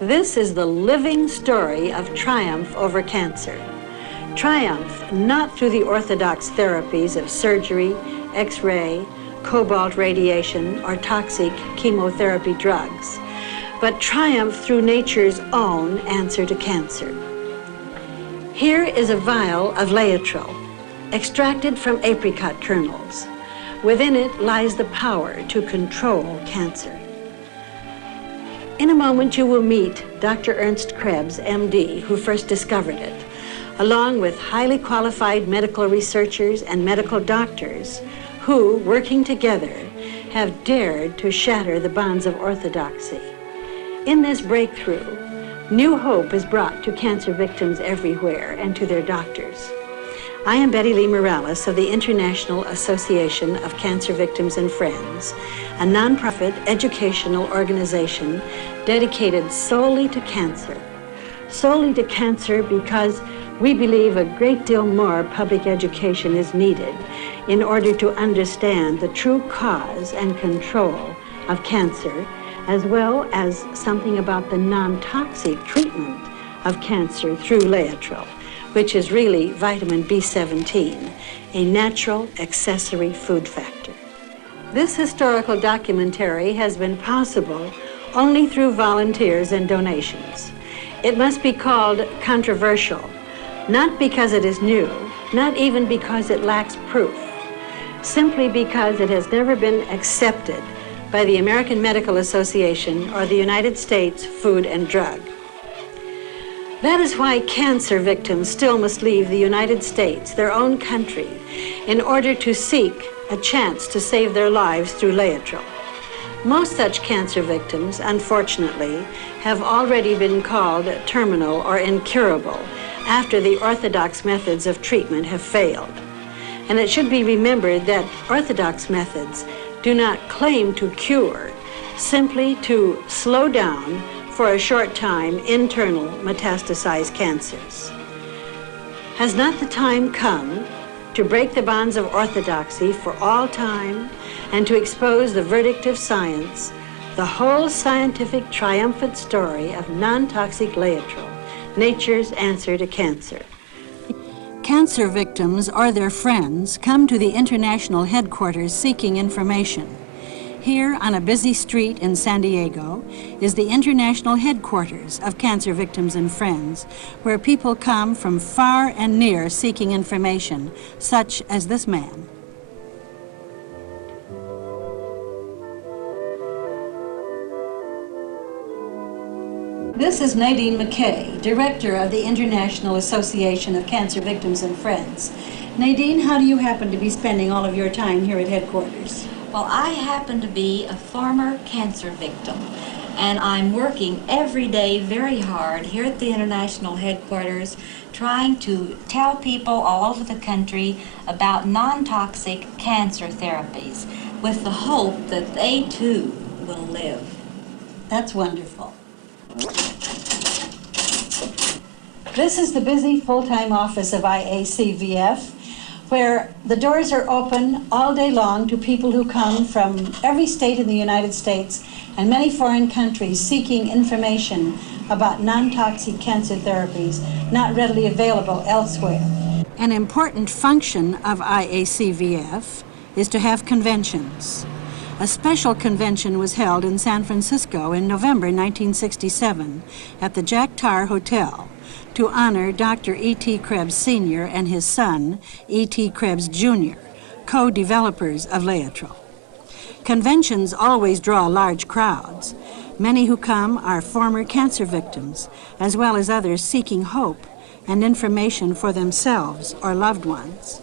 This is the living story of triumph over cancer. Triumph not through the orthodox therapies of surgery, X-ray, cobalt radiation, or toxic chemotherapy drugs, but triumph through nature's own answer to cancer. Here is a vial of LAETRILE, extracted from apricot kernels. Within it lies the power to control cancer. In a moment, you will meet Dr. Ernst Krebs, MD, who first discovered it, along with highly qualified medical researchers and medical doctors who, working together, have dared to shatter the bonds of orthodoxy. In this breakthrough, new hope is brought to cancer victims everywhere and to their doctors. I am Betty Lee Morales of the International Association of Cancer Victims and Friends, a nonprofit educational organization dedicated solely to cancer. Solely to cancer because we believe a great deal more public education is needed in order to understand the true cause and control of cancer, as well as something about the non-toxic treatment of cancer through LAETRILE, which is really vitamin B17, a natural accessory food factor. This historical documentary has been possible only through volunteers and donations. It must be called controversial, not because it is new, not even because it lacks proof, simply because it has never been accepted by the American Medical Association or the United States Food and Drug. That is why cancer victims still must leave the United States, their own country, in order to seek a chance to save their lives through LAETRILE. Most such cancer victims, unfortunately, have already been called terminal or incurable after the orthodox methods of treatment have failed. And it should be remembered that orthodox methods do not claim to cure, simply to slow down for a short time internal metastasized cancers. Has not the time come to break the bonds of orthodoxy for all time and to expose the verdict of science, the whole scientific triumphant story of non-toxic LAETRILE, nature's answer to cancer? Cancer victims or their friends come to the international headquarters seeking information. Here on a busy street in San Diego is the international headquarters of Cancer Victims and Friends, where people come from far and near seeking information, such as this man. This is Nadine McKay, Director of the International Association of Cancer Victims and Friends. Nadine, how do you happen to be spending all of your time here at headquarters? Well, I happen to be a former cancer victim, and I'm working every day very hard here at the international headquarters trying to tell people all over the country about non-toxic cancer therapies with the hope that they too will live. That's wonderful. This is the busy full-time office of IACVF, where the doors are open all day long to people who come from every state in the United States and many foreign countries seeking information about non-toxic cancer therapies not readily available elsewhere. An important function of IACVF is to have conventions. A special convention was held in San Francisco in November 1967 at the Jack Tar Hotel to honor Dr. E.T. Krebs Sr. and his son, E.T. Krebs Jr., co-developers of LAETRILE. Conventions always draw large crowds. Many who come are former cancer victims, as well as others seeking hope and information for themselves or loved ones.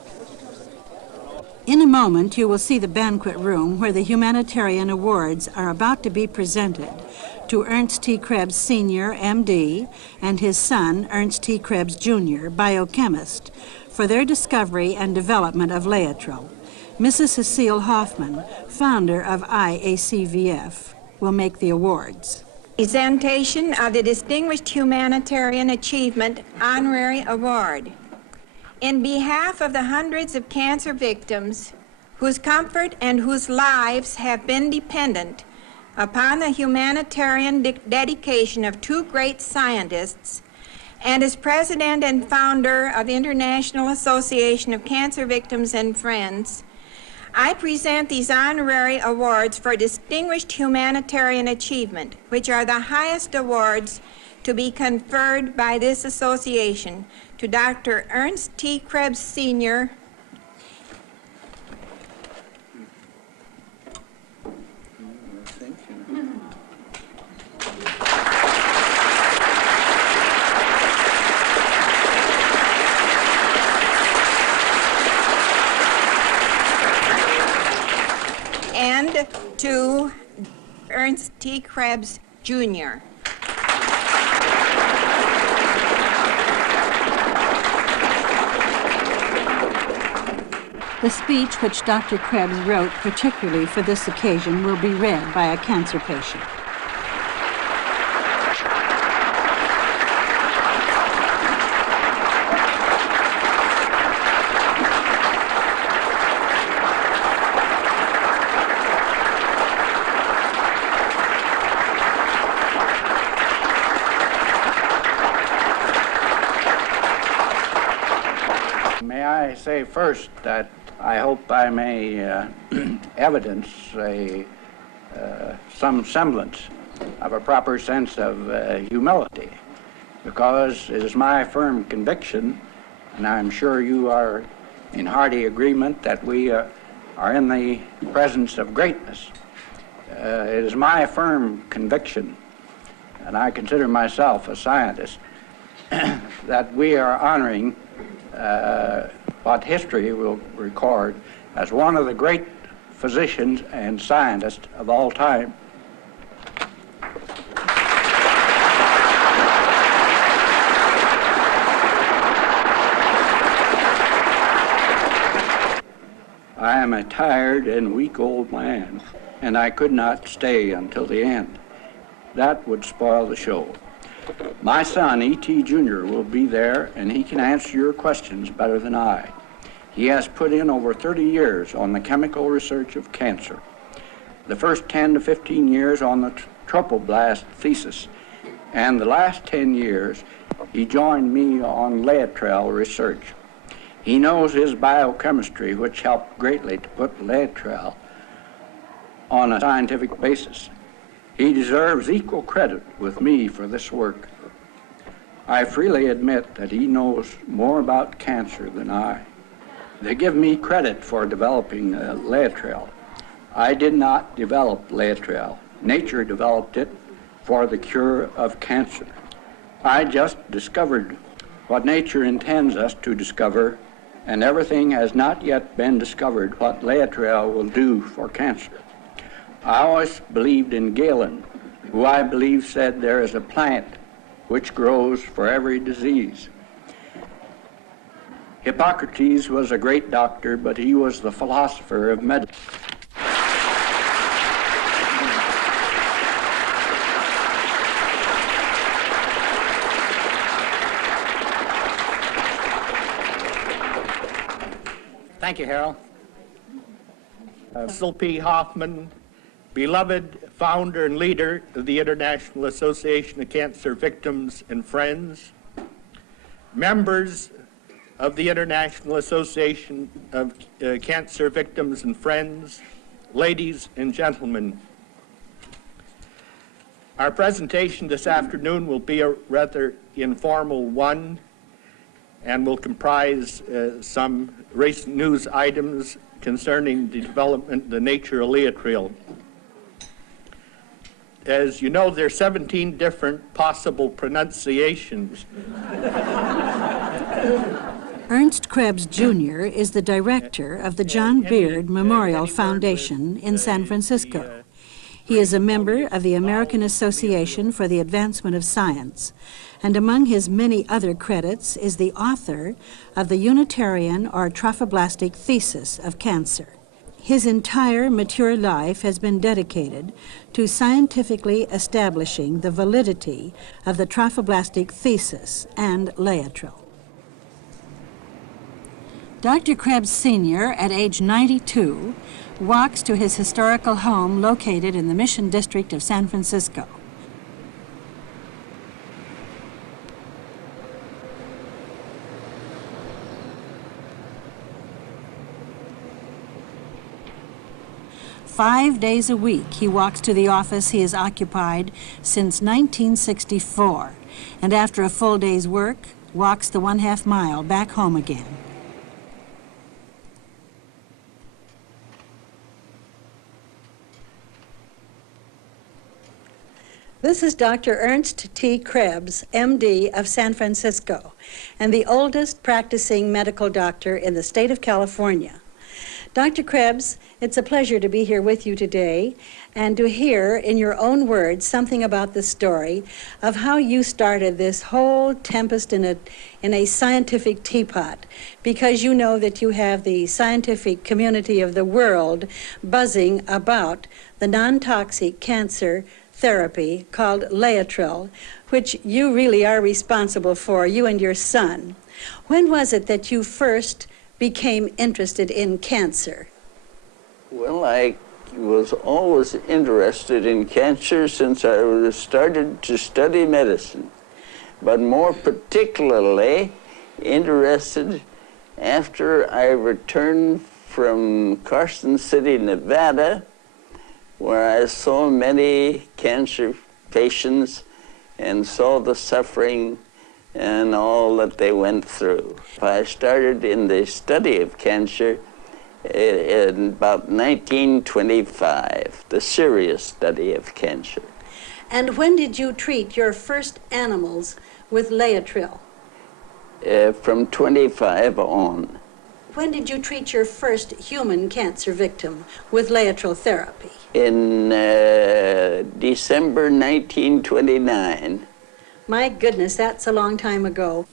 In a moment, you will see the banquet room where the humanitarian awards are about to be presented to Ernst T. Krebs Sr., MD, and his son, Ernst T. Krebs Jr., biochemist, for their discovery and development of LAETRILE. Mrs. Cecile Hoffman, founder of IACVF, will make the awards. Presentation of the Distinguished Humanitarian Achievement Honorary Award. In behalf of the hundreds of cancer victims whose comfort and whose lives have been dependent upon the humanitarian dedication of two great scientists, and as president and founder of the International Association of Cancer Victims and Friends, I present these honorary awards for distinguished humanitarian achievement, which are the highest awards to be conferred by this association, to Dr. Ernst T. Krebs, Sr., and to Ernst T. Krebs, Jr. The speech which Dr. Krebs wrote particularly for this occasion will be read by a cancer patient. May I say first that I hope I may evidence some semblance of a proper sense of humility, because it is my firm conviction, and I'm sure you are in hearty agreement, that we are in the presence of greatness. It is my firm conviction, and I consider myself a scientist, that we are honoring what history will record as one of the great physicians and scientists of all time. I am a tired and weak old man, and I could not stay until the end. That would spoil the show. My son, E.T. Jr., will be there, and he can answer your questions better than I. He has put in over 30 years on the chemical research of cancer. The first 10 to 15 years on the trophoblast thesis, and the last 10 years he joined me on LAETRILE research. He knows his biochemistry, which helped greatly to put LAETRILE on a scientific basis. He deserves equal credit with me for this work. I freely admit that he knows more about cancer than I. They give me credit for developing LAETRILE. I did not develop LAETRILE. Nature developed it for the cure of cancer. I just discovered what nature intends us to discover, and everything has not yet been discovered what LAETRILE will do for cancer. I always believed in Galen, who I believe said there is a plant which grows for every disease. Hippocrates was a great doctor, but he was the philosopher of medicine. Thank you, Harold. Cecil P. Hoffman, beloved founder and leader of the International Association of Cancer Victims and Friends, members of the International Association of Cancer Victims and Friends, ladies and gentlemen. Our presentation this afternoon will be a rather informal one and will comprise some recent news items concerning the development, the nature of LAETRILE. As you know, there are 17 different possible pronunciations. Ernst Krebs, Jr. is the director of the John Beard Memorial Foundation in San Francisco. He is a member of the American Association for the Advancement of Science, and among his many other credits is the author of the Unitarian or Trophoblastic Thesis of Cancer. His entire mature life has been dedicated to scientifically establishing the validity of the trophoblastic thesis and LAETRILE. Dr. Krebs Sr., at age 92, walks to his historical home located in the Mission District of San Francisco. Five days a week, he walks to the office he has occupied since 1964, and after a full day's work, walks the 1/2 mile back home again. This is Dr. Ernst T. Krebs, MD of San Francisco, and the oldest practicing medical doctor in the state of California. Dr. Krebs, it's a pleasure to be here with you today and to hear in your own words something about the story of how you started this whole tempest in a scientific teapot, because you know that you have the scientific community of the world buzzing about the non-toxic cancer therapy called LAETRILE, which you really are responsible for, you and your son. When was it that you first became interested in cancer? Well, I was always interested in cancer since I started to study medicine, but more particularly interested after I returned from Carson City, Nevada, where I saw many cancer patients and saw the suffering and all that they went through. I started in the study of cancer in about 1925, the serious study of cancer. And when did you treat your first animals with LAETRILE? From 25 on. When did you treat your first human cancer victim with LAETRILE therapy? In December 1929. My goodness, that's a long time ago.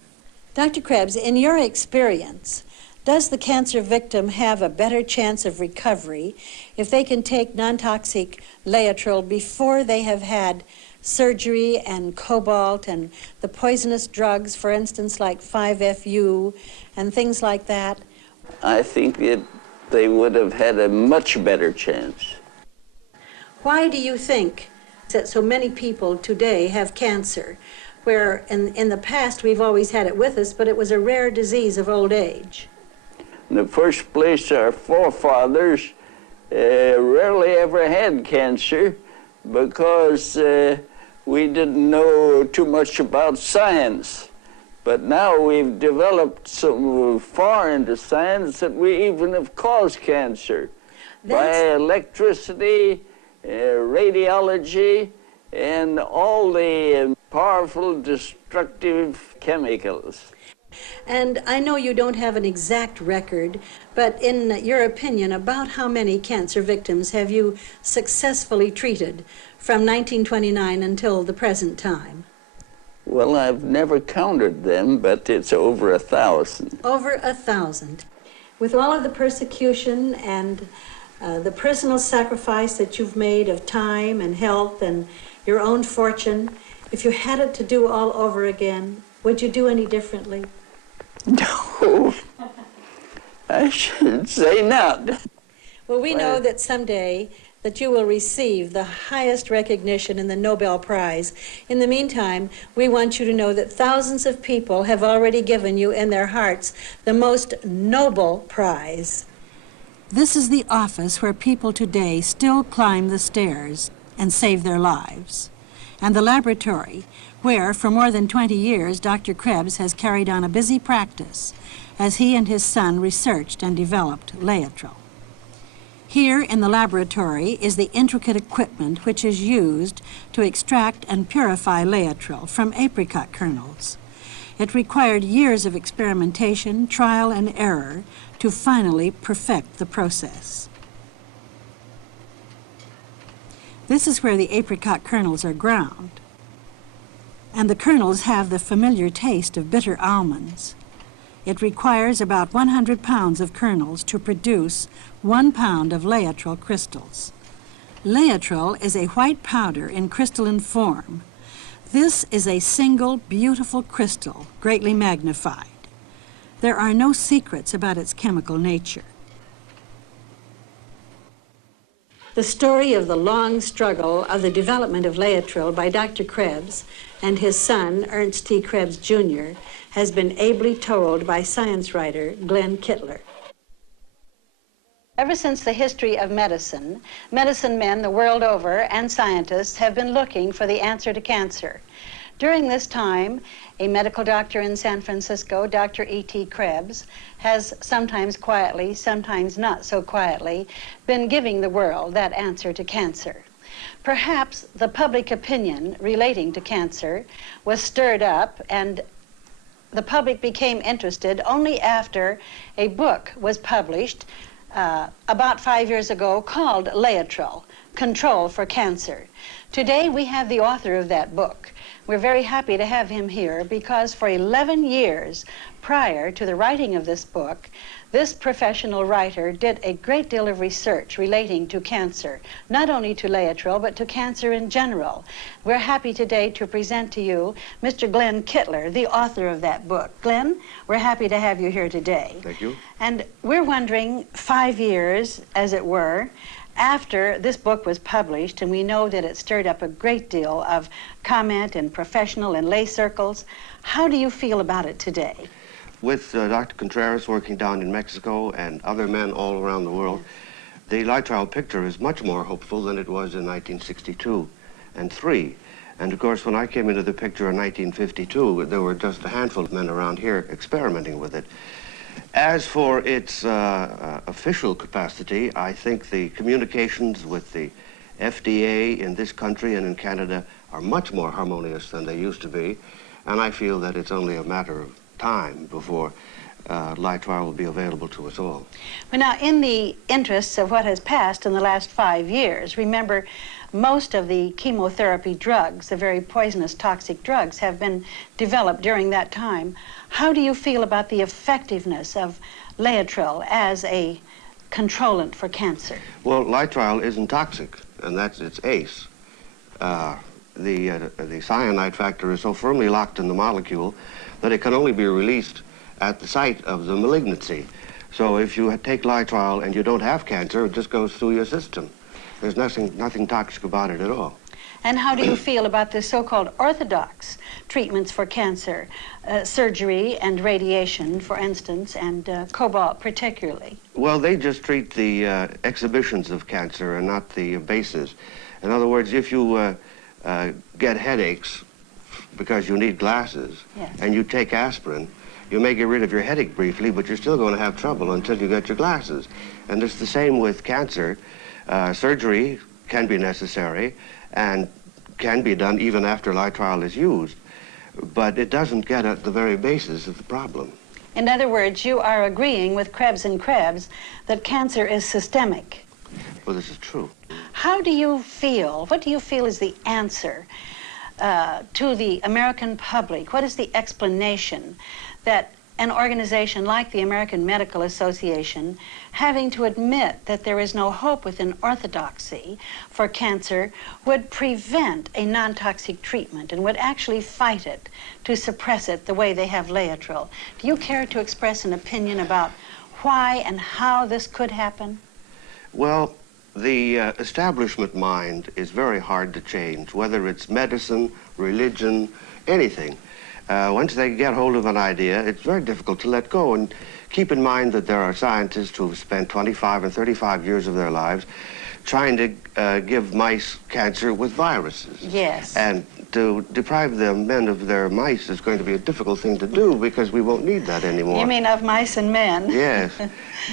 Dr. Krebs, in your experience, does the cancer victim have a better chance of recovery if they can take non-toxic LAETRILE before they have had surgery and cobalt and the poisonous drugs, for instance, like 5-FU and things like that? I think that they would have had a much better chance. Why do you think that so many people today have cancer, where in the past we've always had it with us, but it was a rare disease of old age? In the first place, our forefathers rarely ever had cancer because we didn't know too much about science. But now we've developed so far into science that we even have caused cancer by electricity, radiology, and all the powerful destructive chemicals. And I know you don't have an exact record, but in your opinion, about how many cancer victims have you successfully treated from 1929 until the present time? Well, I've never counted them, but it's over 1,000. Over 1,000. With all of the persecution and the personal sacrifice that you've made of time and health and your own fortune, if you had it to do all over again, would you do any differently? No, I should say not. Well, we know that someday that you will receive the highest recognition in the Nobel Prize. In the meantime, we want you to know that thousands of people have already given you in their hearts the most noble prize. This is the office where people today still climb the stairs and save their lives, and the laboratory where, for more than 20 years, Dr. Krebs has carried on a busy practice as he and his son researched and developed LAETRILE. Here in the laboratory is the intricate equipment which is used to extract and purify LAETRILE from apricot kernels. It required years of experimentation, trial and error to finally perfect the process. This is where the apricot kernels are ground, and the kernels have the familiar taste of bitter almonds. It requires about 100 pounds of kernels to produce 1 pound of LAETRILE crystals. LAETRILE is a white powder in crystalline form. This is a single beautiful crystal, greatly magnified. There are no secrets about its chemical nature. The story of the long struggle of the development of LAETRILE by Dr. Krebs and his son, Ernst T. Krebs, Jr., has been ably told by science writer Glenn Kittler. Ever since the history of medicine, medicine men the world over and scientists have been looking for the answer to cancer. During this time, a medical doctor in San Francisco, Dr. E.T. Krebs, has sometimes quietly, sometimes not so quietly, been giving the world that answer to cancer. Perhaps the public opinion relating to cancer was stirred up, and the public became interested only after a book was published about 5 years ago called LAETRILE, Control for Cancer. Today we have the author of that book. We're very happy to have him here because for 11 years prior to the writing of this book, this professional writer did a great deal of research relating to cancer, not only to LAETRILE, but to cancer in general. We're happy today to present to you Mr. Glenn Kittler, the author of that book. Glenn, we're happy to have you here today. Thank you. And we're wondering, 5 years, as it were, after this book was published, and we know that it stirred up a great deal of comment in professional and lay circles, how do you feel about it today? With Dr. Contreras working down in Mexico and other men all around the world, the LAETRILE picture is much more hopeful than it was in 1962 and 3. And of course, when I came into the picture in 1952, there were just a handful of men around here experimenting with it. As for its official capacity, I think the communications with the FDA in this country and in Canada are much more harmonious than they used to be, and I feel that it's only a matter of time before LAETRILE will be available to us all. Well, now, in the interests of what has passed in the last 5 years, remember, most of the chemotherapy drugs, the very poisonous, toxic drugs, have been developed during that time. How do you feel about the effectiveness of LAETRILE as a controllant for cancer? Well, LAETRILE isn't toxic, and that's its ace. The cyanide factor is so firmly locked in the molecule that it can only be released at the site of the malignancy. So if you take LAETRILE and you don't have cancer, it just goes through your system. There's nothing toxic about it at all. And how do you feel about the so-called orthodox treatments for cancer, surgery and radiation, for instance, and cobalt particularly? Well, they just treat the exhibitions of cancer and not the bases. In other words, if you get headaches because you need glasses, yes, and you take aspirin, you may get rid of your headache briefly, but you're still going to have trouble until you get your glasses. And it's the same with cancer. Surgery can be necessary and can be done even after LAETRILE is used, but it doesn't get at the very basis of the problem. In other words, you are agreeing with Krebs and Krebs that cancer is systemic. Well, this is true. How do you feel, what do you feel is the answer to the American public? What is the explanation that an organization like the American Medical Association, having to admit that there is no hope within orthodoxy for cancer, would prevent a non-toxic treatment and would actually fight it to suppress it the way they have LAETRILE? Do you care to express an opinion about why and how this could happen? Well, the establishment mind is very hard to change, whether it's medicine, religion, anything. Once they get hold of an idea, it's very difficult to let go. And keep in mind that there are scientists who have spent 25 and 35 years of their lives trying to give mice cancer with viruses. Yes. And to deprive the men of their mice is going to be a difficult thing to do because we won't need that anymore. You mean of mice and men? Yes.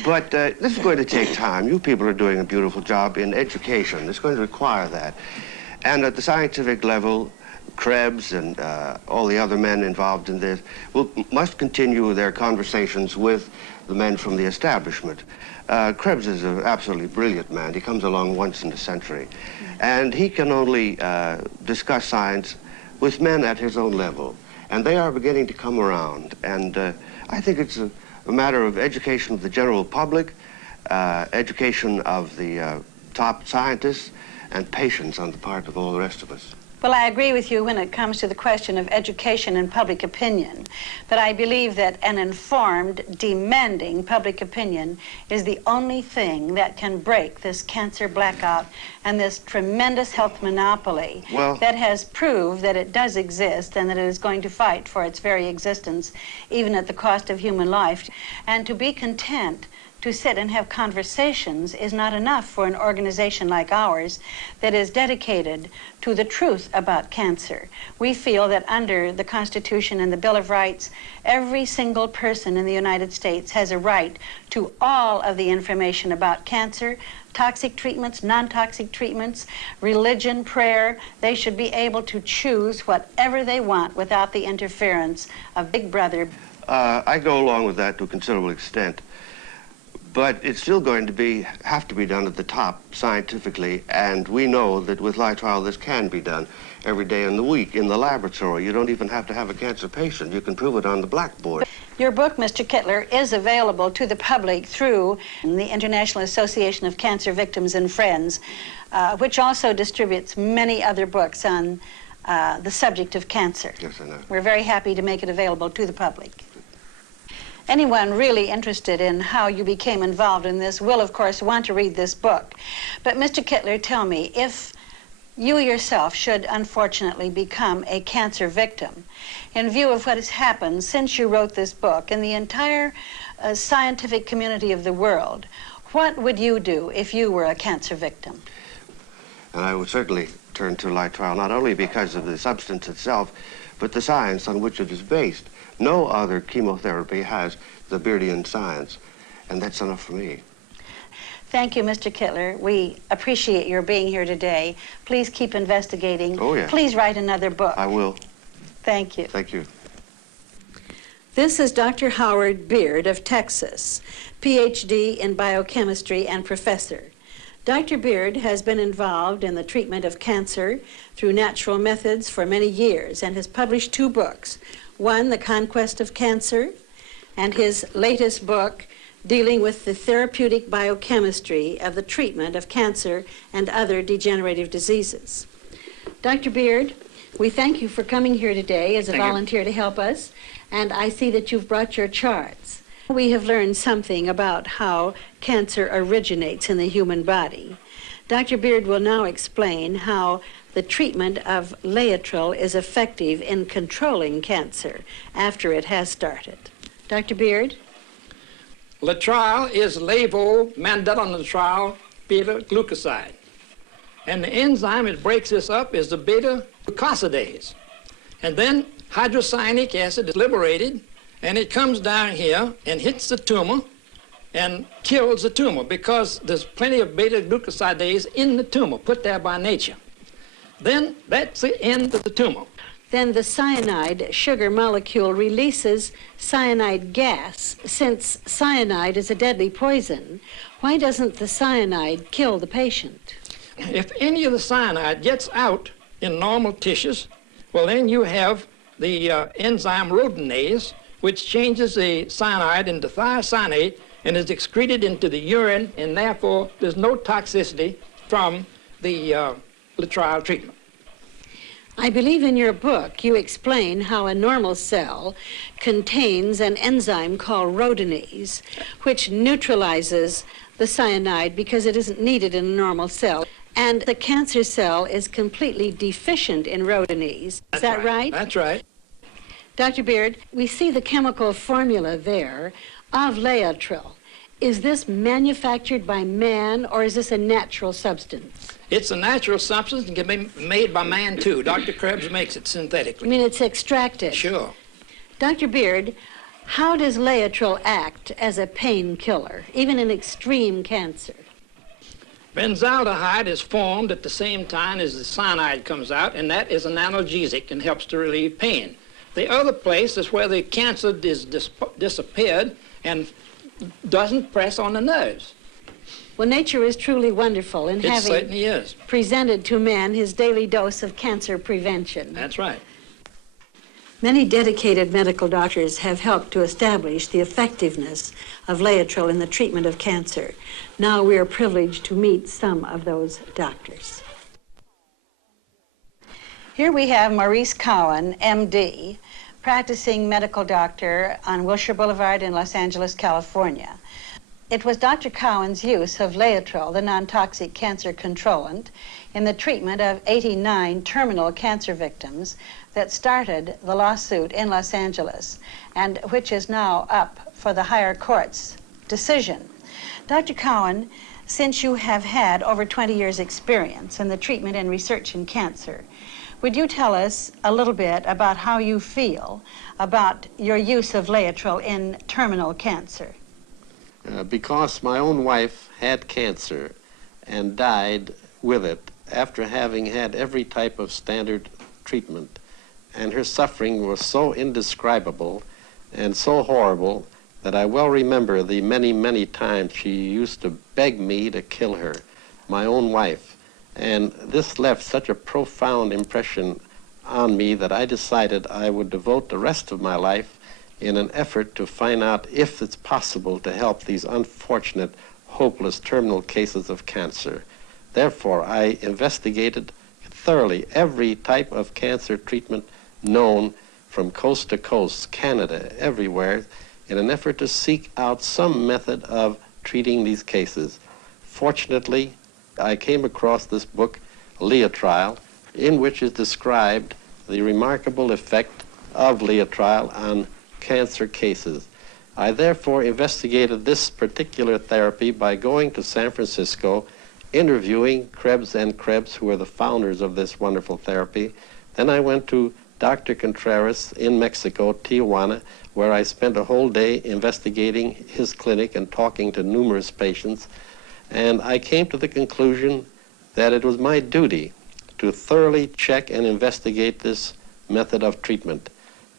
But this is going to take time. You people are doing a beautiful job in education. It's going to require that. And at the scientific level, Krebs and all the other men involved in this must continue their conversations with the men from the establishment. Krebs is an absolutely brilliant man. He comes along once in a century. And he can only discuss science with men at his own level. And they are beginning to come around. And I think it's a matter of education of the general public, education of the top scientists, and patience on the part of all the rest of us. Well, I agree with you when it comes to the question of education and public opinion, but I believe that an informed, demanding public opinion is the only thing that can break this cancer blackout and this tremendous health monopoly that has proved that it does exist and that it is going to fight for its very existence, even at the cost of human life. And to be content to sit and have conversations is not enough for an organization like ours that is dedicated to the truth about cancer. We feel that under the Constitution and the Bill of Rights, every single person in the United States has a right to all of the information about cancer, toxic treatments, non-toxic treatments, religion, prayer. They should be able to choose whatever they want without the interference of Big Brother. I go along with that to a considerable extent. But it's still going to have to be done at the top scientifically, and we know that with LAETRILE this can be done every day in the week in the laboratory. You don't even have to have a cancer patient. You can prove it on the blackboard. Your book, Mr. Kittler, is available to the public through the International Association of Cancer Victims and Friends, which also distributes many other books on the subject of cancer. Yes, I know. We're very happy to make it available to the public. Anyone really interested in how you became involved in this will, of course, want to read this book. But, Mr. Kittler, tell me, if you yourself should unfortunately become a cancer victim, in view of what has happened since you wrote this book in the entire scientific community of the world, what would you do if you were a cancer victim? And I would certainly turn to LAETRILE, not only because of the substance itself, but the science on which it is based. No other chemotherapy has the Beardian science, and that's enough for me. Thank you, Mr. Kittler. We appreciate your being here today. Please keep investigating. Oh, yes. Please write another book. I will. Thank you. Thank you. This is Dr. Howard Beard of Texas, PhD in biochemistry and professor. Dr. Beard has been involved in the treatment of cancer through natural methods for many years and has published 2 books. One, The Conquest of Cancer, and his latest book dealing with the therapeutic biochemistry of the treatment of cancer and other degenerative diseases. Dr. Beard, we thank you for coming here today as a volunteer to help us, and I see that you've brought your charts. We have learned something about how cancer originates in the human body. Dr. Beard will now explain how the treatment of LAETRILE is effective in controlling cancer after it has started. Dr. Beard? LAETRILE is levomandelinitrol beta-glucoside. And the enzyme that breaks this up is the beta-glucosidase. And then hydrocyanic acid is liberated, and it comes down here and hits the tumor and kills the tumor because there's plenty of beta-glucosidase in the tumor, put there by nature. Then that's the end of the tumor. Then the cyanide sugar molecule releases cyanide gas. Since cyanide is a deadly poison, why doesn't the cyanide kill the patient? If any of the cyanide gets out in normal tissues, well, then you have the enzyme rhodinase, which changes the cyanide into thiocyanate and is excreted into the urine, and therefore there's no toxicity from the LAETRILE treatment. I believe in your book you explain how a normal cell contains an enzyme called rhodinase, which neutralizes the cyanide because it isn't needed in a normal cell. And the cancer cell is completely deficient in rhodinase. Is that right? That's right. Dr. Beard, we see the chemical formula there of LAETRILE. Is this manufactured by man, or is this a natural substance? It's a natural substance and can be made by man, too. Dr. Krebs makes it synthetically. I mean, it's extracted? Sure. Dr. Beard, how does LAETRILE act as a painkiller, even in extreme cancer? Benzaldehyde is formed at the same time as the cyanide comes out, and that is an analgesic and helps to relieve pain. The other place is where the cancer is disappeared and doesn't press on the nerves. Well, nature is truly wonderful in having presented to man his daily dose of cancer prevention. That's right. Many dedicated medical doctors have helped to establish the effectiveness of LAETRILE in the treatment of cancer. Now we are privileged to meet some of those doctors. Here we have Maurice Cowan, MD, practicing medical doctor on Wilshire Boulevard in Los Angeles, California. It was Dr. Cowan's use of LAETRILE, the non-toxic cancer controllant, in the treatment of 89 terminal cancer victims that started the lawsuit in Los Angeles, and which is now up for the higher court's decision. Dr. Cowan, since you have had over 20 years' experience in the treatment and research in cancer, would you tell us a little bit about how you feel about your use of LAETRILE in terminal cancer? Because my own wife had cancer and died with it after having had every type of standard treatment, and her suffering was so indescribable and so horrible that I well remember the many, many times she used to beg me to kill her, my own wife. And this left such a profound impression on me that I decided I would devote the rest of my life in an effort to find out if it's possible to help these unfortunate, hopeless terminal cases of cancer. Therefore, I investigated thoroughly every type of cancer treatment known from coast to coast, Canada, everywhere, in an effort to seek out some method of treating these cases. Fortunately, I came across this book, LAETRILE, in which is described the remarkable effect of LAETRILE on cancer cases. I therefore investigated this particular therapy by going to San Francisco, interviewing Krebs and Krebs, who are the founders of this wonderful therapy. Then I went to Dr. Contreras in Mexico, Tijuana, where I spent a whole day investigating his clinic and talking to numerous patients. And I came to the conclusion that it was my duty to thoroughly check and investigate this method of treatment.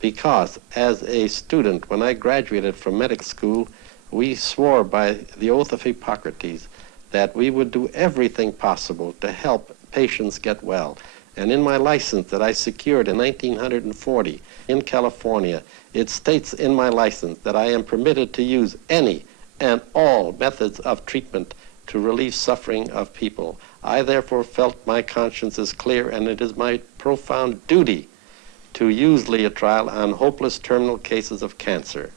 Because as a student, when I graduated from medical school, we swore by the oath of Hippocrates that we would do everything possible to help patients get well. And in my license that I secured in 1940 in California, it states in my license that I am permitted to use any and all methods of treatment to relieve suffering of people. I therefore felt my conscience is clear, and it is my profound duty to use LAETRILE on hopeless terminal cases of cancer.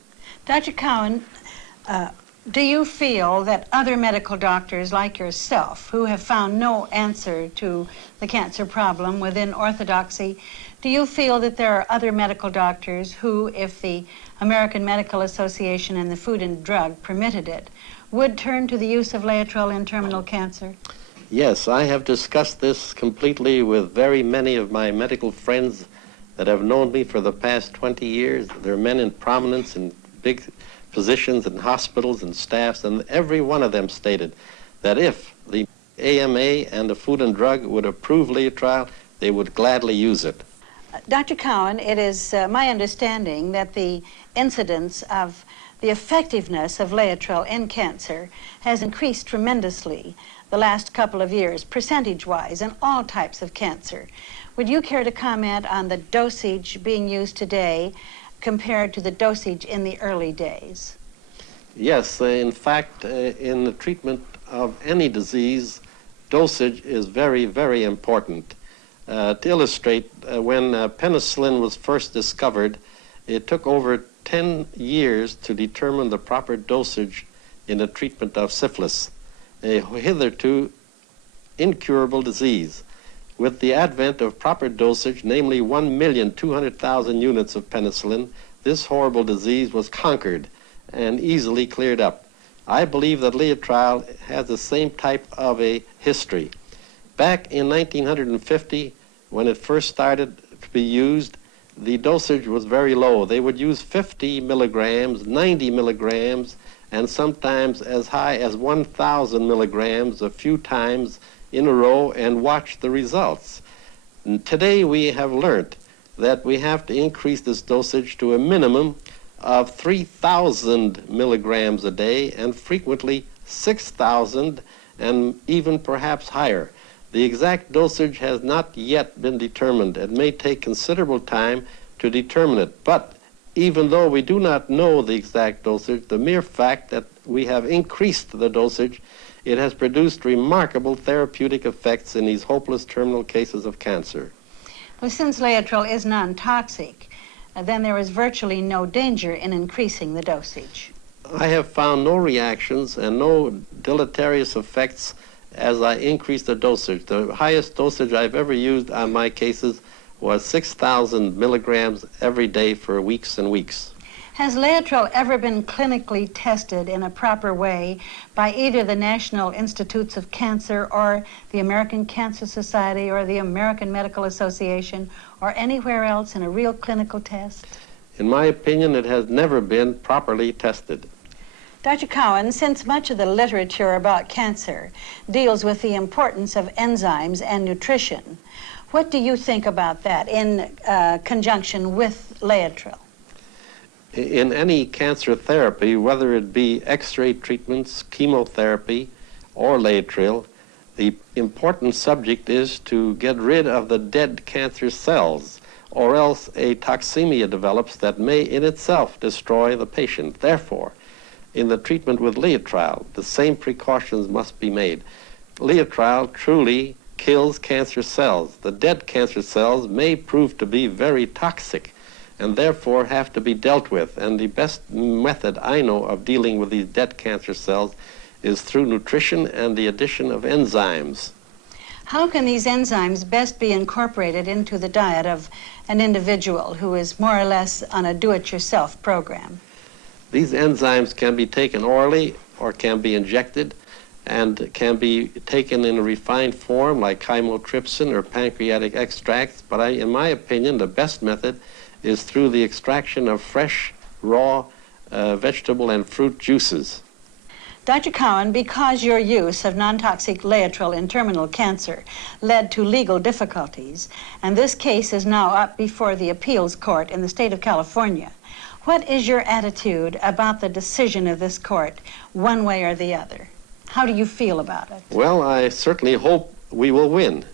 Dr. Cowan, do you feel that other medical doctors like yourself, who have found no answer to the cancer problem within orthodoxy, do you feel that there are other medical doctors who, if the American Medical Association and the Food and Drug permitted it, would turn to the use of LAETRILE in terminal cancer? Yes, I have discussed this completely with very many of my medical friends that have known me for the past 20 years. They're men in prominence in big positions in hospitals and staffs, and every one of them stated that if the AMA and the Food and Drug would approve LAETRILE, they would gladly use it. Dr. Cowan, it is my understanding that the incidence of the effectiveness of LAETRILE in cancer has increased tremendously the last couple of years, percentage-wise, in all types of cancer. Would you care to comment on the dosage being used today compared to the dosage in the early days? Yes, in fact, in the treatment of any disease, dosage is very, very important. To illustrate, when penicillin was first discovered, it took over 10 years to determine the proper dosage in the treatment of syphilis, a hitherto incurable disease. With the advent of proper dosage, namely 1,200,000 units of penicillin, this horrible disease was conquered and easily cleared up. I believe that LAETRILE has the same type of a history. Back in 1950, when it first started to be used, the dosage was very low. They would use 50 milligrams, 90 milligrams, and sometimes as high as 1,000 milligrams a few times in a row and watch the results. And today we have learned that we have to increase this dosage to a minimum of 3,000 milligrams a day and frequently 6,000 and even perhaps higher. The exact dosage has not yet been determined. It may take considerable time to determine it, but even though we do not know the exact dosage, the mere fact that we have increased the dosage, it has produced remarkable therapeutic effects in these hopeless terminal cases of cancer. Well, since LAETRILE is non-toxic, then there is virtually no danger in increasing the dosage. I have found no reactions and no deleterious effects as I increase the dosage. The highest dosage I've ever used on my cases was 6,000 milligrams every day for weeks and weeks. Has LAETRILE ever been clinically tested in a proper way by either the National Institutes of Cancer or the American Cancer Society or the American Medical Association or anywhere else in a real clinical test? In my opinion, it has never been properly tested. Dr. Cowan, since much of the literature about cancer deals with the importance of enzymes and nutrition, what do you think about that in conjunction with LAETRILE? In any cancer therapy, whether it be X-ray treatments, chemotherapy, or LAETRILE, the important subject is to get rid of the dead cancer cells, or else a toxemia develops that may in itself destroy the patient. Therefore, in the treatment with LAETRILE, the same precautions must be made. LAETRILE truly kills cancer cells. The dead cancer cells may prove to be very toxic and therefore have to be dealt with. And the best method I know of dealing with these dead cancer cells is through nutrition and the addition of enzymes. How can these enzymes best be incorporated into the diet of an individual who is more or less on a do-it-yourself program? These enzymes can be taken orally or can be injected and can be taken in a refined form like chymotrypsin or pancreatic extracts. But in my opinion, the best method is through the extraction of fresh, raw vegetable and fruit juices. Dr. Cowan, because your use of non-toxic LAETRILE in terminal cancer led to legal difficulties, and this case is now up before the appeals court in the state of California, what is your attitude about the decision of this court, one way or the other? How do you feel about it? Well, I certainly hope we will win,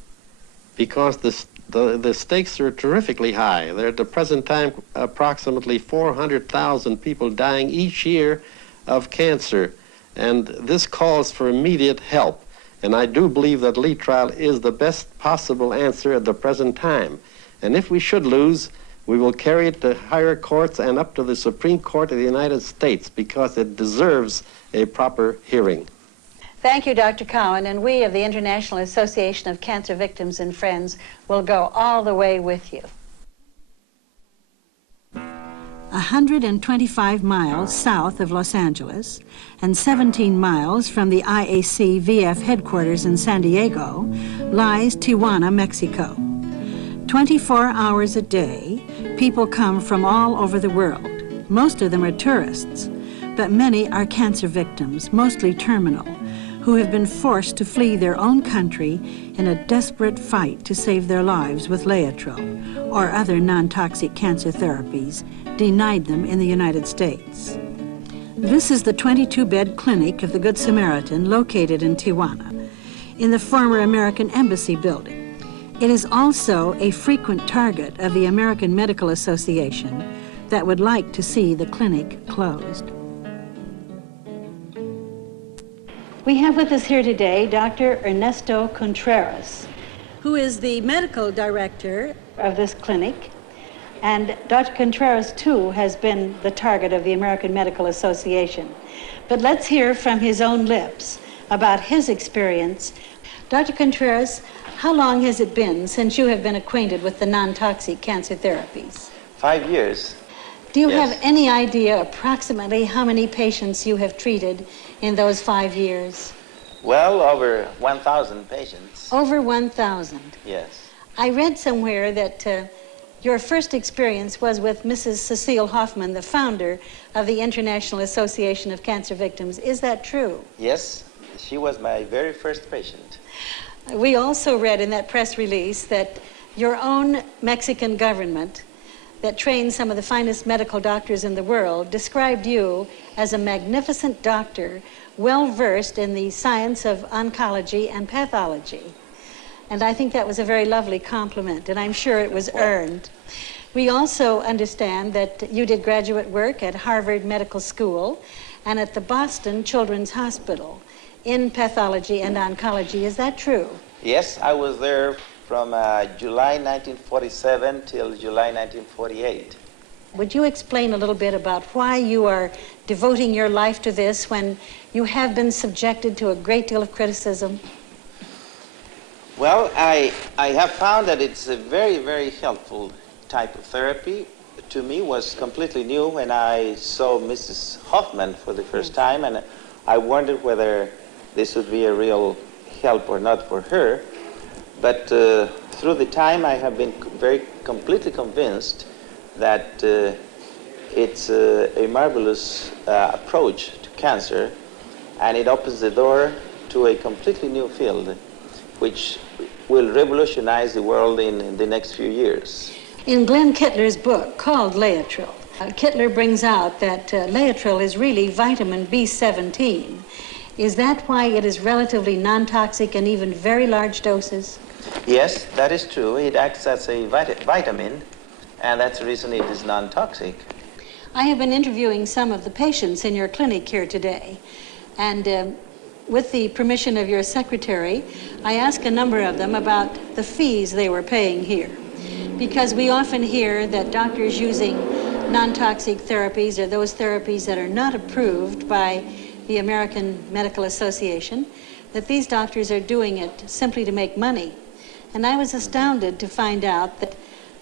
because the stakes are terrifically high. There are at the present time approximately 400,000 people dying each year of cancer, and this calls for immediate help. And I do believe that LAETRILE is the best possible answer at the present time. And if we should lose, we will carry it to higher courts and up to the Supreme Court of the United States, because it deserves a proper hearing. Thank you, Dr. Cowan, and we of the International Association of Cancer Victims and Friends will go all the way with you. 125 miles south of Los Angeles and 17 miles from the IAC VF headquarters in San Diego lies Tijuana, Mexico. 24 hours a day, people come from all over the world. Most of them are tourists, but many are cancer victims, mostly terminal, who have been forced to flee their own country in a desperate fight to save their lives with LAETRILE or other non-toxic cancer therapies denied them in the United States. This is the 22-bed clinic of the Good Samaritan located in Tijuana, in the former American Embassy building. It is also a frequent target of the American Medical Association that would like to see the clinic closed. We have with us here today Dr. Ernesto Contreras, who is the medical director of this clinic. And Dr. Contreras, too, has been the target of the American Medical Association. But let's hear from his own lips about his experience. Dr. Contreras, how long has it been since you have been acquainted with the non-toxic cancer therapies? 5 years. Do you have any idea approximately how many patients you have treated in those 5 years? Well, over 1,000 patients. Over 1,000? Yes. I read somewhere that your first experience was with Mrs. Cecile Hoffman, the founder of the International Association of Cancer Victims. Is that true? Yes, she was my very first patient. We also read in that press release that your own Mexican government that trained some of the finest medical doctors in the world described you as a magnificent doctor, well-versed in the science of oncology and pathology. And I think that was a very lovely compliment, and I'm sure it was earned. We also understand that you did graduate work at Harvard Medical School and at the Boston Children's Hospital in pathology and oncology. Is that true? Yes, I was there from July 1947 till July 1948. Would you explain a little bit about why you are devoting your life to this when you have been subjected to a great deal of criticism? Well, I have found that it's a very, very helpful type of therapy. To me, was completely new when I saw Mrs. Hoffman for the first time, and I wondered whether this would be a real help or not for her. But through the time, I have been completely convinced that it's a marvelous approach to cancer, and it opens the door to a completely new field, which will revolutionize the world in the next few years. In Glenn Kittler's book called LAETRILE, Kittler brings out that LAETRILE is really vitamin B17. Is that why it is relatively non-toxic in even very large doses? Yes, that is true. It acts as a vitamin, and that's the reason it is non-toxic. I have been interviewing some of the patients in your clinic here today, and with the permission of your secretary, I asked a number of them about the fees they were paying here. Because we often hear that doctors using non-toxic therapies or those therapies that are not approved by the American Medical Association, that these doctors are doing it simply to make money. And I was astounded to find out that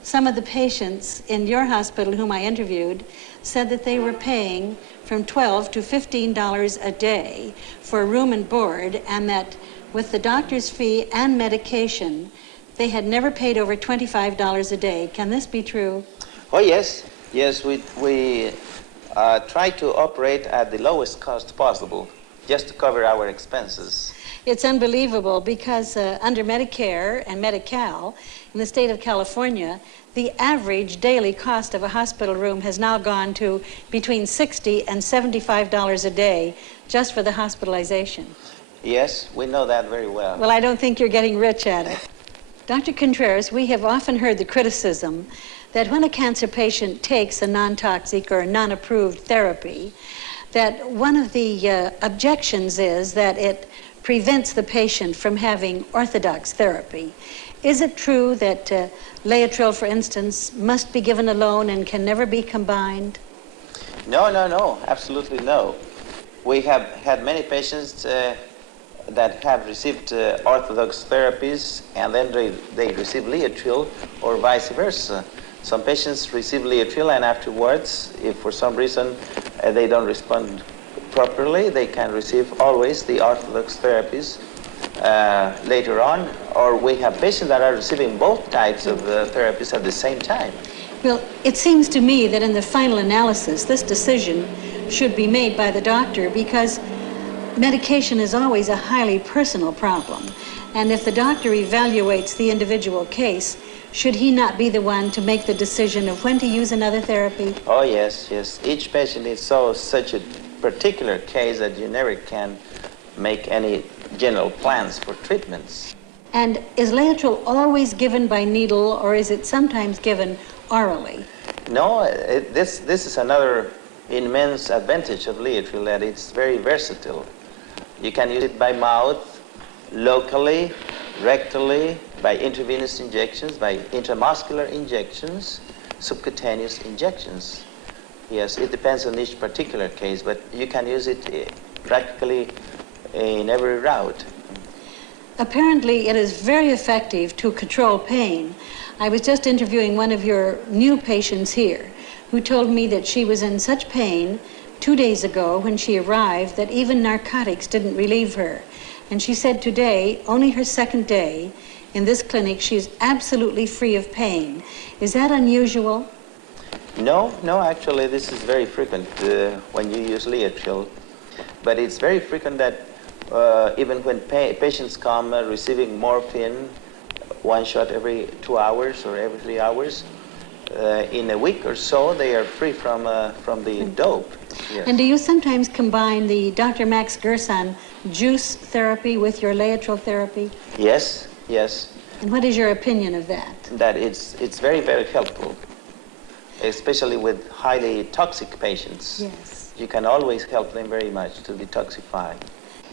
some of the patients in your hospital whom I interviewed said that they were paying from $12 to $15 a day for room and board, and that with the doctor's fee and medication, they had never paid over $25 a day. Can this be true? Oh, yes. Yes, we try to operate at the lowest cost possible, just to cover our expenses. It's unbelievable because under Medicare and Medi-Cal in the state of California, the average daily cost of a hospital room has now gone to between $60 and $75 a day just for the hospitalization. Yes, we know that very well. Well, I don't think you're getting rich at it. Dr. Contreras, we have often heard the criticism that when a cancer patient takes a non-toxic or non-approved therapy, that one of the objections is that it prevents the patient from having orthodox therapy. Is it true that LAETRILE, for instance, must be given alone and can never be combined? No, no, no, absolutely no. We have had many patients that have received orthodox therapies, and then they receive LAETRILE, or vice versa. Some patients receive LAETRILE, and afterwards, if for some reason they don't respond properly, they can receive always the orthodox therapies later on. Or we have patients that are receiving both types of therapies at the same time. Well, it seems to me that in the final analysis, this decision should be made by the doctor, because medication is always a highly personal problem. And if the doctor evaluates the individual case, should he not be the one to make the decision of when to use another therapy? Oh, yes, yes. Each patient is such a particular case that you never can make any general plans for treatments. And is LAETRILE always given by needle, or is it sometimes given orally? No, this is another immense advantage of LAETRILE, that it's very versatile. You can use it by mouth, locally, rectally, by intravenous injections, by intramuscular injections, subcutaneous injections. Yes, it depends on each particular case, but you can use it practically in every route. Apparently, it is very effective to control pain. I was just interviewing one of your new patients here who told me that she was in such pain 2 days ago when she arrived that even narcotics didn't relieve her. And she said today, only her second day in this clinic, she's absolutely free of pain. Is that unusual? No, no, actually this is very frequent when you use LAETRILE. But it's very frequent that even when patients come receiving morphine, one shot every 2 hours or every 3 hours, in a week or so, they are free from the dope. Yes. And do you sometimes combine the Dr. Max Gerson juice therapy with your LAETRILE therapy? Yes, yes. And what is your opinion of that? That it's very, very helpful, especially with highly toxic patients. Yes. You can always help them very much to detoxify.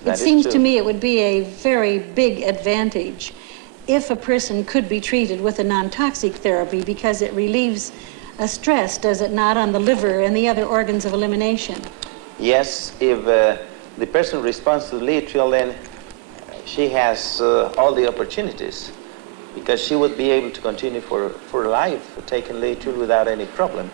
It seems to me it would be a very big advantage if a person could be treated with a non-toxic therapy because it relieves a stress, does it not, on the liver and the other organs of elimination? Yes, if the person responds to LAETRILE, then she has all the opportunities, because she would be able to continue for life taking LAETRILE without any problem.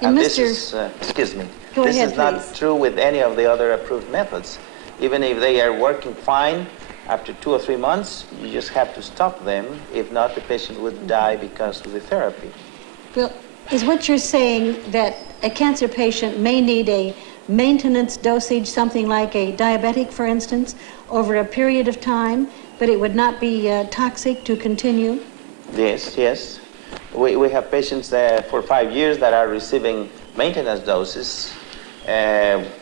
And this is, excuse me, this is not true with any of the other approved methods. Even if they are working fine, after 2 or 3 months, you just have to stop them. If not, the patient would die because of the therapy. Well, is what you're saying that a cancer patient may need a maintenance dosage, something like a diabetic, for instance, over a period of time, but it would not be toxic to continue? Yes, yes. We have patients for 5 years that are receiving maintenance doses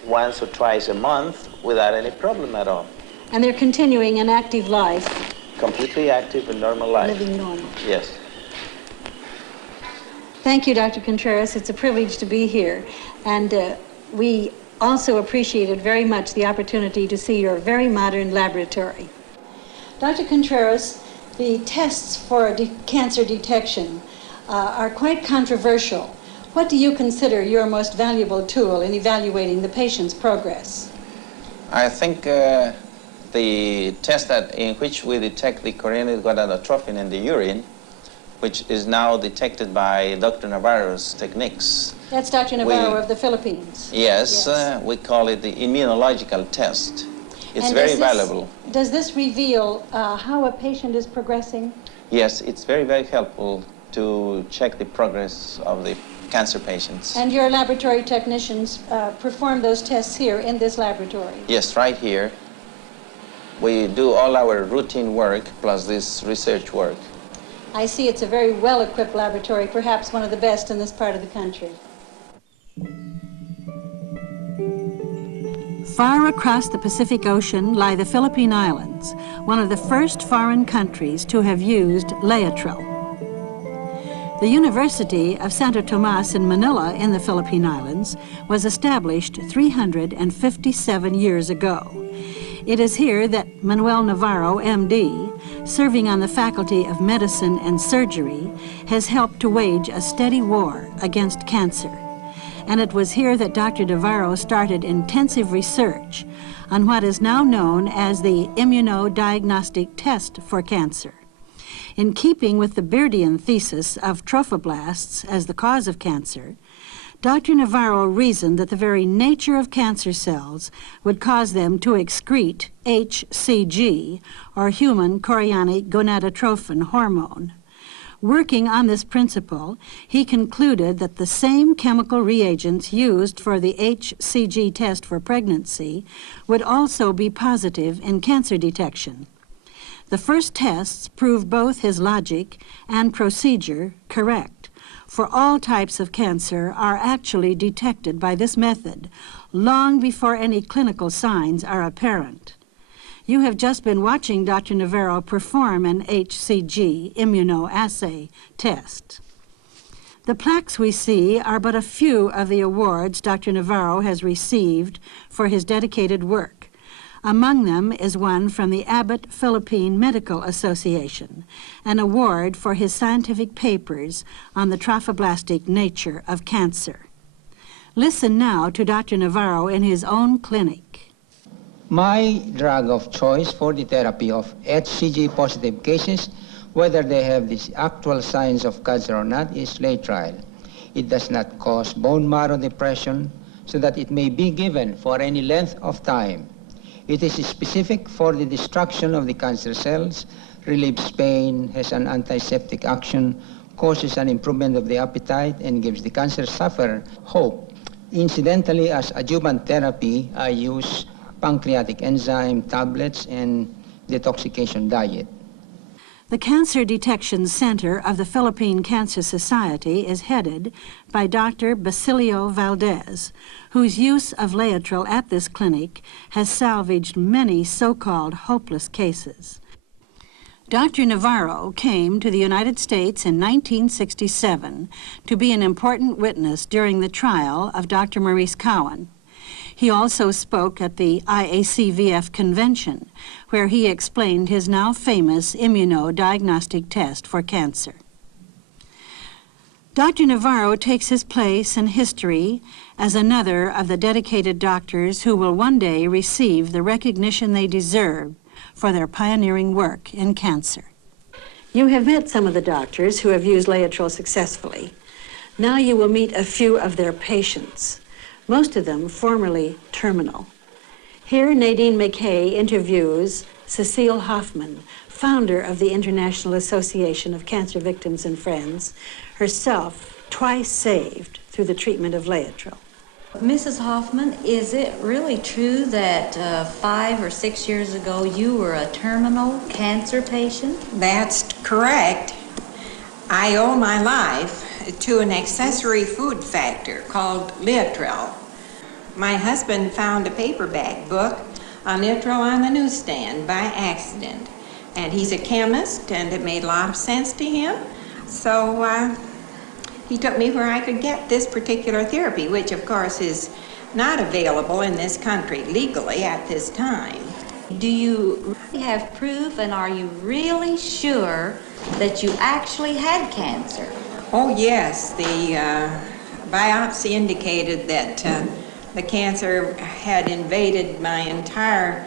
once or twice a month without any problem at all. And they're continuing an active life? Completely active and normal life. Living normal. Yes. Thank you, Dr. Contreras. It's a privilege to be here. And we also appreciated very much the opportunity to see your very modern laboratory. Dr. Contreras, the tests for cancer detection are quite controversial. What do you consider your most valuable tool in evaluating the patient's progress? I think the test in which we detect the chorionic gonadotrophin in the urine, which is now detected by Dr. Navarro's techniques. That's Dr. Navarro of the Philippines. Yes, we call it the immunological test. It's very valuable. Does this reveal how a patient is progressing? Yes, it's very, very helpful to check the progress of the cancer patients. And your laboratory technicians perform those tests here in this laboratory? Yes, right here. We do all our routine work plus this research work. I see it's a very well-equipped laboratory, perhaps one of the best in this part of the country. Far across the Pacific Ocean lie the Philippine Islands, one of the first foreign countries to have used LAETRILE. The University of Santo Tomas in Manila in the Philippine Islands was established 357 years ago. It is here that Manuel Navarro, MD, serving on the Faculty of Medicine and Surgery, has helped to wage a steady war against cancer. And it was here that Dr. Navarro started intensive research on what is now known as the immunodiagnostic test for cancer. In keeping with the Beardian thesis of trophoblasts as the cause of cancer, Dr. Navarro reasoned that the very nature of cancer cells would cause them to excrete HCG, or human chorionic gonadotrophin hormone. Working on this principle, he concluded that the same chemical reagents used for the HCG test for pregnancy would also be positive in cancer detection. The first tests proved both his logic and procedure correct, for all types of cancer are actually detected by this method long before any clinical signs are apparent. You have just been watching Dr. Navarro perform an HCG immunoassay test. The plaques we see are but a few of the awards Dr. Navarro has received for his dedicated work. Among them is one from the Abbott Philippine Medical Association, an award for his scientific papers on the trophoblastic nature of cancer. Listen now to Dr. Navarro in his own clinic. My drug of choice for the therapy of HCG-positive cases, whether they have the actual signs of cancer or not, is LAETRILE. It does not cause bone marrow depression, so that it may be given for any length of time. It is specific for the destruction of the cancer cells, relieves pain, has an antiseptic action, causes an improvement of the appetite, and gives the cancer sufferer hope. Incidentally, as adjuvant therapy, I use pancreatic enzyme tablets and detoxification diet. The Cancer Detection Center of the Philippine Cancer Society is headed by Dr. Basilio Valdez, whose use of LAETRILE at this clinic has salvaged many so-called hopeless cases. Dr. Navarro came to the United States in 1967 to be an important witness during the trial of Dr. Maurice Cowan. He also spoke at the IACVF convention, where he explained his now famous immunodiagnostic test for cancer. Dr. Navarro takes his place in history as another of the dedicated doctors who will one day receive the recognition they deserve for their pioneering work in cancer. You have met some of the doctors who have used LAETRILE successfully. Now you will meet a few of their patients, most of them formerly terminal. Here, Nadine McKay interviews Cecile Hoffman, founder of the International Association of Cancer Victims and Friends, herself twice saved through the treatment of LAETRILE. Mrs. Hoffman, is it really true that 5 or 6 years ago you were a terminal cancer patient? That's correct. I owe my life to an accessory food factor called LAETRILE. My husband found a paperback book on LAETRILE on the newsstand by accident. And he's a chemist, and it made a lot of sense to him. So he took me where I could get this particular therapy, which of course is not available in this country legally at this time. Do you have proof, and are you really sure that you actually had cancer? Oh yes, the biopsy indicated that the cancer had invaded my entire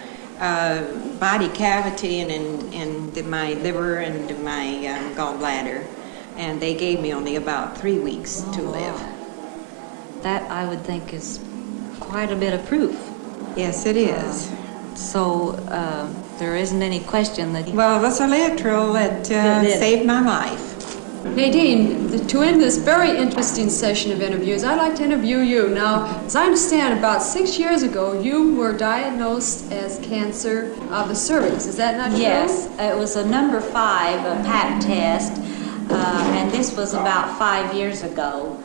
body cavity and in my liver and my gallbladder, and they gave me only about 3 weeks to live. That, I would think, is quite a bit of proof. Yes, it is. So there isn't any question that... Well, it was a LAETRILE that saved my life. Nadine, to end this very interesting session of interviews, I'd like to interview you. Now, as I understand, about 6 years ago, you were diagnosed as cancer of the cervix. Is that not true? Yes, it was a number 5, a Pap test, and this was about 5 years ago.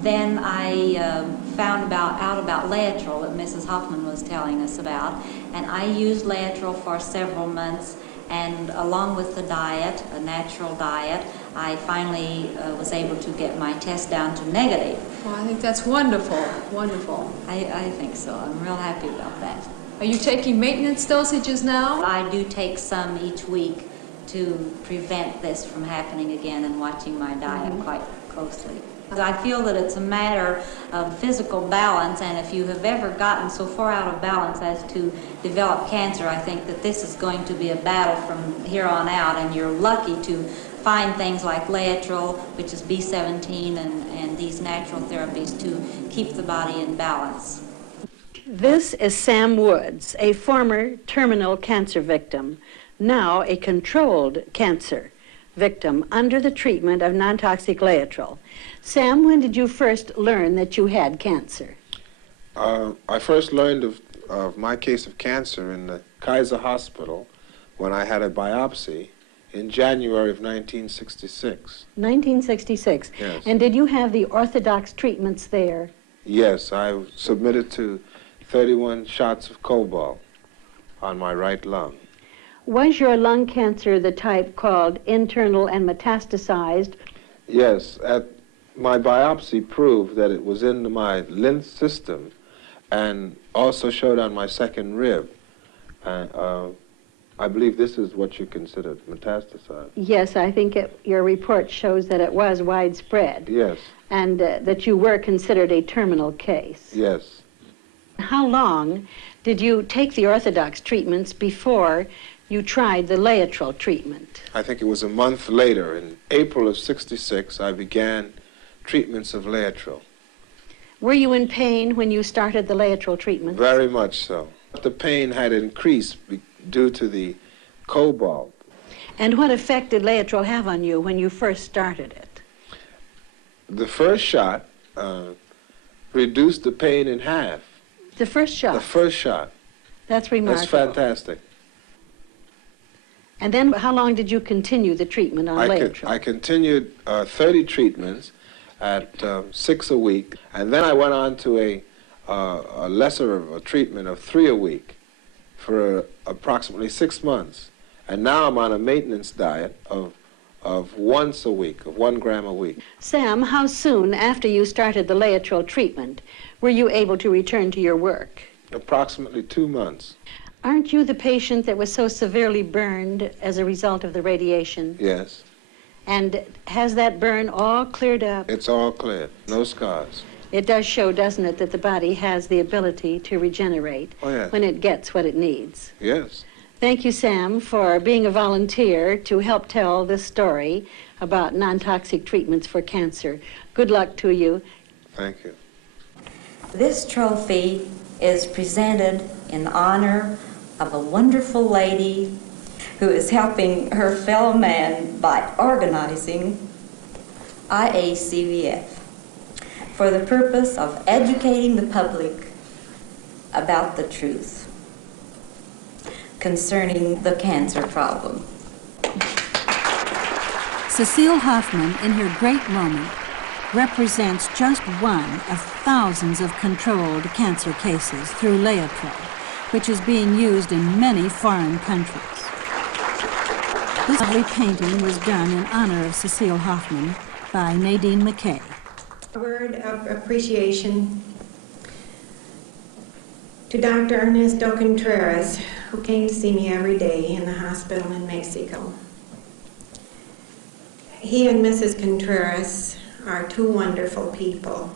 Then I found out about LAETRILE that Mrs. Hoffman was telling us about, and I used LAETRILE for several months, and along with the diet, a natural diet, I finally was able to get my test down to negative. Well, I think that's wonderful, wonderful. I think so. I'm real happy about that. Are you taking maintenance dosages now? I do take some each week to prevent this from happening again, and watching my diet quite closely. I feel that it's a matter of physical balance, and if you have ever gotten so far out of balance as to develop cancer, I think that this is going to be a battle from here on out, and you're lucky to find things like LAETRILE, which is B17, and these natural therapies to keep the body in balance. This is Sam Woods, a former terminal cancer victim, now a controlled cancer victim under the treatment of non-toxic LAETRILE. Sam, when did you first learn that you had cancer? I first learned of my case of cancer in the Kaiser Hospital when I had a biopsy in January of 1966. 1966. Yes. And did you have the orthodox treatments there? Yes, I submitted to 31 shots of cobalt on my right lung. Was your lung cancer the type called internal and metastasized? Yes, my biopsy proved that it was in my lymph system and also showed on my second rib. I believe this is what you considered metastasized. Yes, I think your report shows that it was widespread. Yes. And that you were considered a terminal case. Yes. How long did you take the orthodox treatments before you tried the LAETRILE treatment? I think it was a month later. In April of '66, I began treatments of LAETRILE. Were you in pain when you started the LAETRILE treatment? Very much so. The pain had increased due to the cobalt. And what effect did LAETRILE have on you when you first started it? The first shot reduced the pain in half. The first shot? The first shot. That's remarkable. That's fantastic. And then how long did you continue the treatment on LAETRILE? I continued 30 treatments at 6 a week, and then I went on to a lesser of a treatment of 3 a week for approximately 6 months. And now I'm on a maintenance diet of of once a week, of 1 gram a week. Sam, how soon after you started the LAETRILE treatment were you able to return to your work? Approximately 2 months. Aren't you the patient that was so severely burned as a result of the radiation? Yes. And has that burn all cleared up? It's all cleared. No scars. It does show, doesn't it, that the body has the ability to regenerate when it gets what it needs. Yes. Thank you, Sam, for being a volunteer to help tell this story about non-toxic treatments for cancer. Good luck to you. Thank you. This trophy is presented in honor of a wonderful lady who is helping her fellow man by organizing IACVF for the purpose of educating the public about the truth concerning the cancer problem. Cecile Hoffman, in her great moment, represents just one of thousands of controlled cancer cases through LAETRILE, which is being used in many foreign countries. This lovely painting was done in honor of Cecile Hoffman by Nadine McKay. A word of appreciation to Dr. Ernesto Contreras, who came to see me every day in the hospital in Mexico. He and Mrs. Contreras are two wonderful people,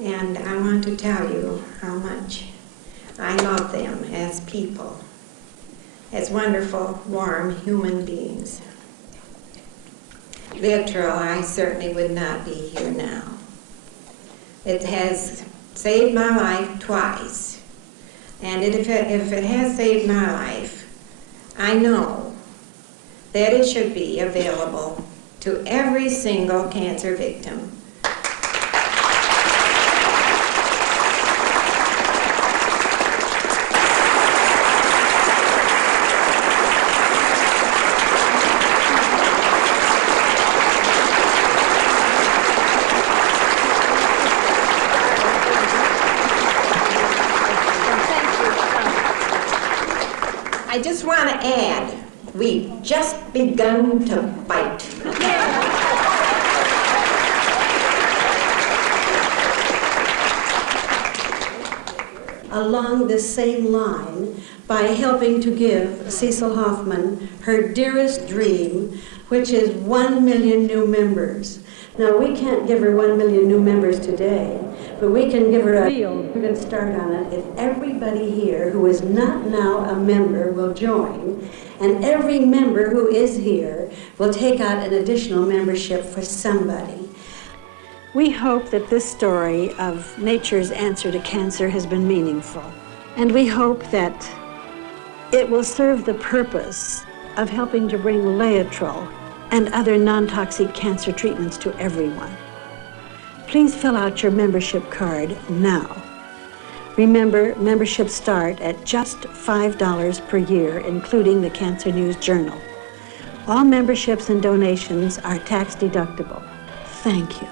and I want to tell you how much I love them as people, as wonderful, warm human beings. LAETRILE, I certainly would not be here now. It has saved my life twice, and if it has saved my life, I know that it should be available to every single cancer victim. I just want to add, we've just begun to bite. Along this same line, by helping to give Cecile Hoffman her dearest dream, which is 1 million new members. Now, we can't give her 1 million new members today, but we can give her a real good start on it if everybody here who is not now a member will join, and every member who is here will take out an additional membership for somebody. We hope that this story of nature's answer to cancer has been meaningful, and we hope that it will serve the purpose of helping to bring LAETRILE and other non-toxic cancer treatments to everyone. Please fill out your membership card now. Remember, memberships start at just $5 per year, including the Cancer News Journal. All memberships and donations are tax deductible. Thank you.